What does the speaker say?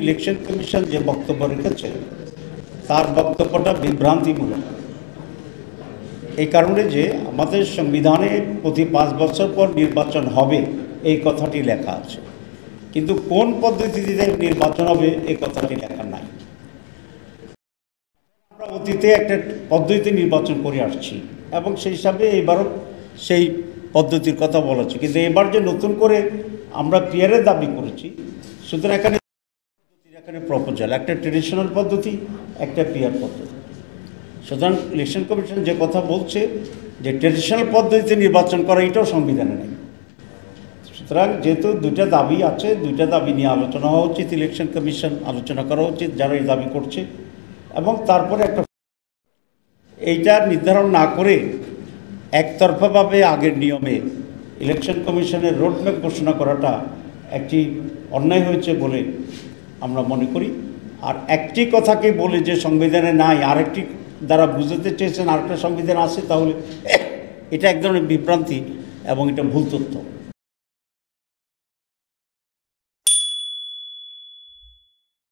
Election commission যে বক্তব্য রেখেছে তার বক্তব্যটা বিভ্রান্তিমূলক, এই কারণে যে আমাদের সংবিধানে প্রতি 5 বছর পর নির্বাচন হবে এই কথাটি লেখা আছে, কিন্তু কোন পদ্ধতিতে নির্বাচন হবে এই কথাটি লেখা নাই। আমরা অতীতে একটা পদ্ধতিতে নির্বাচন করে আসছি এবং সেই হিসাবে এবারও সেই পদ্ধতির কথা বলেছি, কিন্তু এবার যে নতুন করে আমরা পিয়ারের দাবি করেছি, সুতরাং এখানে প্রপোজাল একটা ট্রেডিশনাল পদ্ধতি, একটা পিয়ার পদ্ধতি। সুতরাং ইলেকশন কমিশন যে কথা বলছে যে ট্রেডিশনাল পদ্ধতিতে নির্বাচন করা, এটাও সংবিধানে নেই। সুতরাং যেহেতু দুইটা দাবি আছে, দুইটা দাবি নিয়ে আলোচনা হওয়া উচিত, ইলেকশন কমিশন আলোচনা করা উচিত যারা এই দাবি করছে, এবং তারপরে একটা এইটা নির্ধারণ না করে একতরফাভাবে আগের নিয়মে ইলেকশন কমিশনের রোডম্যাপ ঘোষণা করাটা একটি অন্যায় হয়েছে বলে আমরা মনে করি। আর একটি কথাকে বলে যে সংবিধানে নাই, আরেকটি দ্বারা বুঝাতে চেয়েছেন আরেকটা সংবিধান আছে, তাহলে এটা এক ধরনের বিভ্রান্তি এবং এটা ভুল তথ্য।